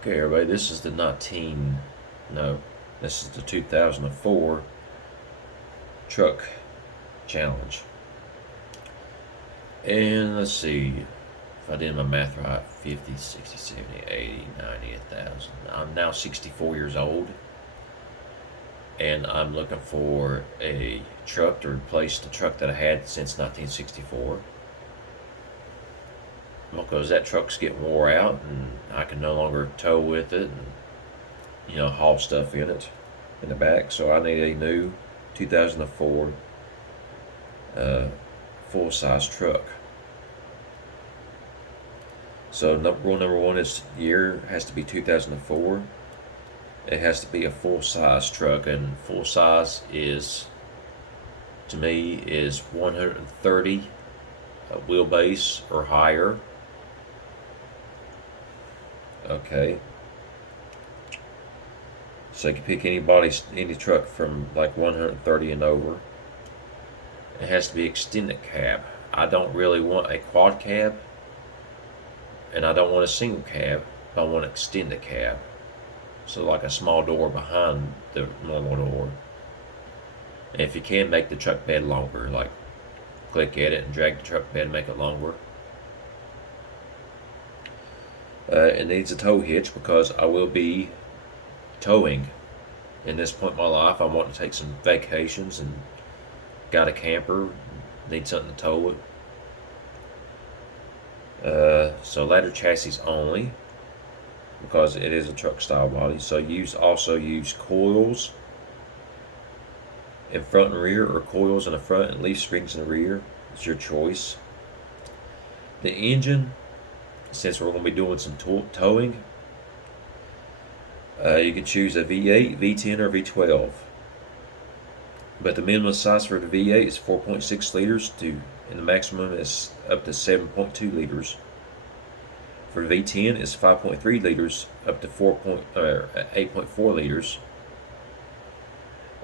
Okay, everybody, this is the no, this is the 2004 truck challenge. And let's see, if I did my math right, 50, 60, 70, 80, 90, 1,000. I'm now 64 years old, and I'm looking for a truck to replace the truck that I had since 1964. Because that truck's getting wore out, and I can no longer tow with it, and haul stuff in it in the back. So I need a new 2004 full size truck. So rule number one is year has to be 2004. It has to be a full size truck, and full size is, to me, is 130 wheelbase or higher. Okay. So you can pick any truck from like 130 and over. It has to be extended cab. I don't really want a quad cab, and I don't want a single cab. I want an extended cab. So like a small door behind the normal door. And if you can, make the truck bed longer. Like click at it and drag the truck bed and make it longer. It needs a tow hitch because I will be towing. In this point in my life, I want to take some vacations and got a camper, need something to tow it. So ladder chassis only because it is a truck style body. So also use coils in front and rear, or coils in the front and leaf springs in the rear. It's your choice. The engine, since we're going to be doing some towing, you can choose a V8, V10, or V12. But the minimum size for the V8 is 4.6 liters and the maximum is up to 7.2 liters. For the V10 is 5.3 liters up to 8.4 liters.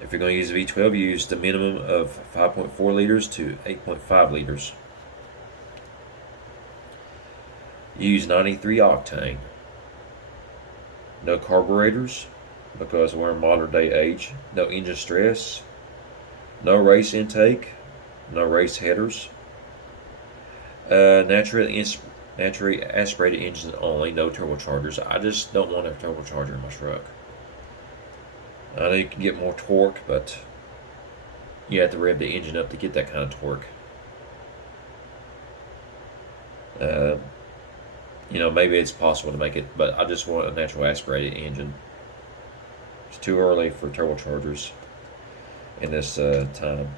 If you're going to use a V12, you use the minimum of 5.4 liters to 8.5 liters. Use 93 octane. No carburetors because we're in modern day age. No engine stress. No race intake. No race headers. Naturally aspirated engines only. No turbochargers. I just don't want a turbocharger in my truck. I know you can get more torque, but you have to rev the engine up to get that kind of torque. Maybe it's possible to make it, but I just want a natural aspirated engine. It's too early for turbochargers in this time.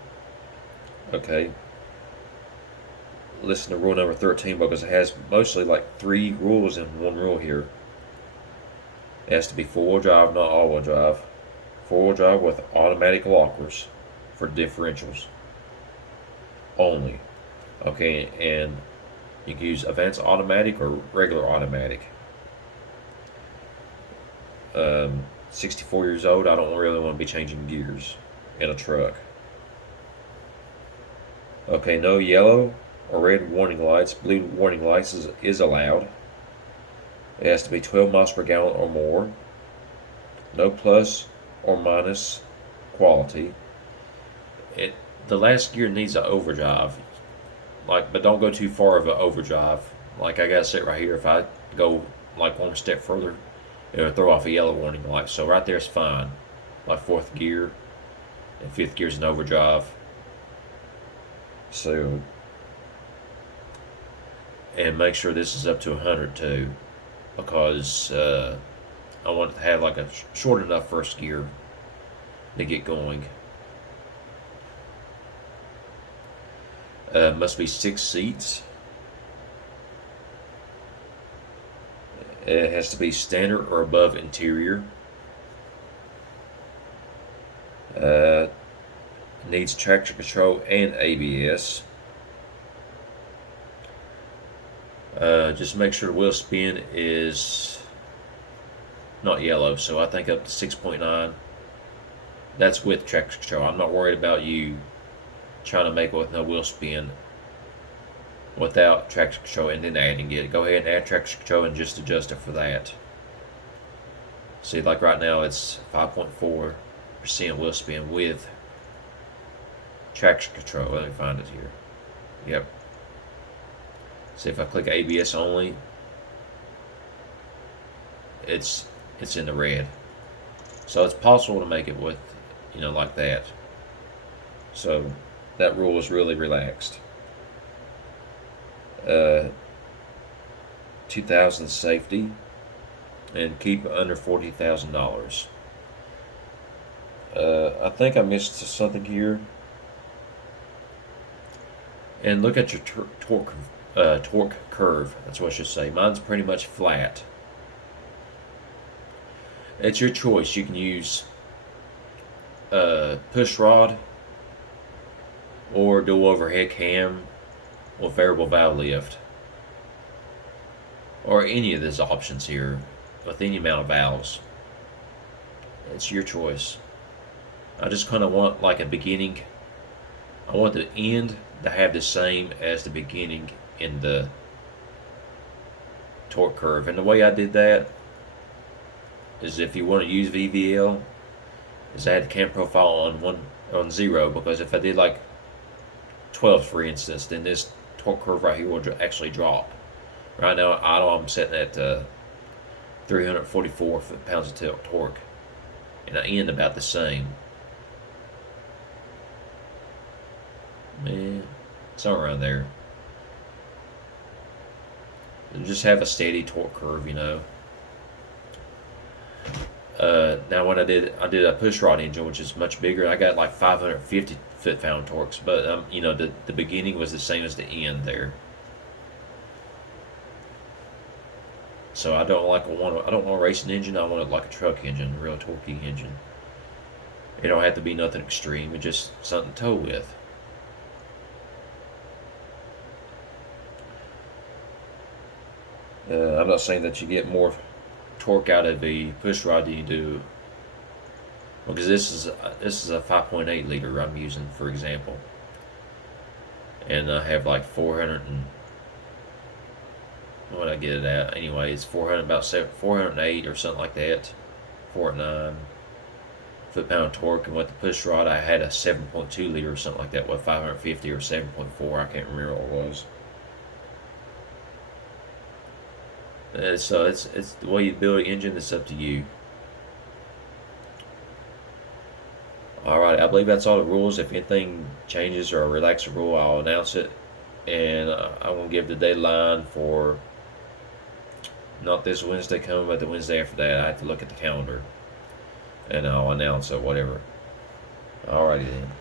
Okay. Listen to rule number 13 because it has mostly like 3 rules in one rule here. It has to be four-wheel drive, not all-wheel drive. Four-wheel drive with automatic lockers for differentials only. Okay, and you can use advanced automatic or regular automatic. 64 years old, I don't really want to be changing gears in a truck. Okay, no yellow or red warning lights. Blue warning lights is allowed. It has to be 12 miles per gallon or more. No plus or minus quality. The last gear needs an overdrive. But don't go too far of an overdrive. Like I got it set right here. If I go like one step further, it'll throw off a yellow warning light. So right there is fine. Like 4th gear and 5th gear is an overdrive. So, and make sure this is up to 100 too, because I want it to have like a short enough first gear to get going. Must be 6 seats. It has to be standard or above interior. Needs traction control and ABS. Just make sure the wheel spin is not yellow, so I think up to 6.9. That's with traction control. I'm not worried about you trying to make it with no wheel spin without traction control and then adding it. Go ahead and add traction control and just adjust it for that. See, like right now it's 5.4% wheel spin with traction control. Let me find it here. Yep. See, if I click ABS only, it's in the red. So it's possible to make it with, like that. So that rule is really relaxed. 2000 safety, and keep under $40,000. I think I missed something here. And look at your torque curve. That's what I should say. Mine's pretty much flat. It's your choice. You can use push rod or dual overhead cam with variable valve lift, or any of these options here with any amount of valves. It's your choice. I just kind of want like a beginning. I want the end to have the same as the beginning in the torque curve. And the way I did that is, if you want to use VVL, is I had the cam profile on 0, because if I did like 12, for instance, then this torque curve right here will actually drop. Right now, I'm setting at 344 foot-pounds of torque, and I end about the same. Man, somewhere around there. Just have a steady torque curve, Now when I did a push rod engine, which is much bigger. I got like 550 foot-pound torques, but the beginning was the same as the end there. So I don't want a racing engine. I want it like a truck engine, a real torquey engine. It don't have to be nothing extreme. It's just something to tow with. I'm not saying that you get more torque out of the push rod than you do, because this is a 5.8 liter I'm using, for example, and I have like 400 and what I get it at anyway. It's 408 or something like that, 409 foot-pound torque, and with the push rod I had a 7.2 liter or something like that, with 550 or 7.4. I can't remember what it was. So it's the way you build an engine. It's up to you. Alright, I believe that's all the rules. If anything changes or relax a rule, I'll announce it. And I'm going to give the deadline for not this Wednesday coming, but the Wednesday after that. I have to look at the calendar, and I'll announce it, whatever. Alrighty then.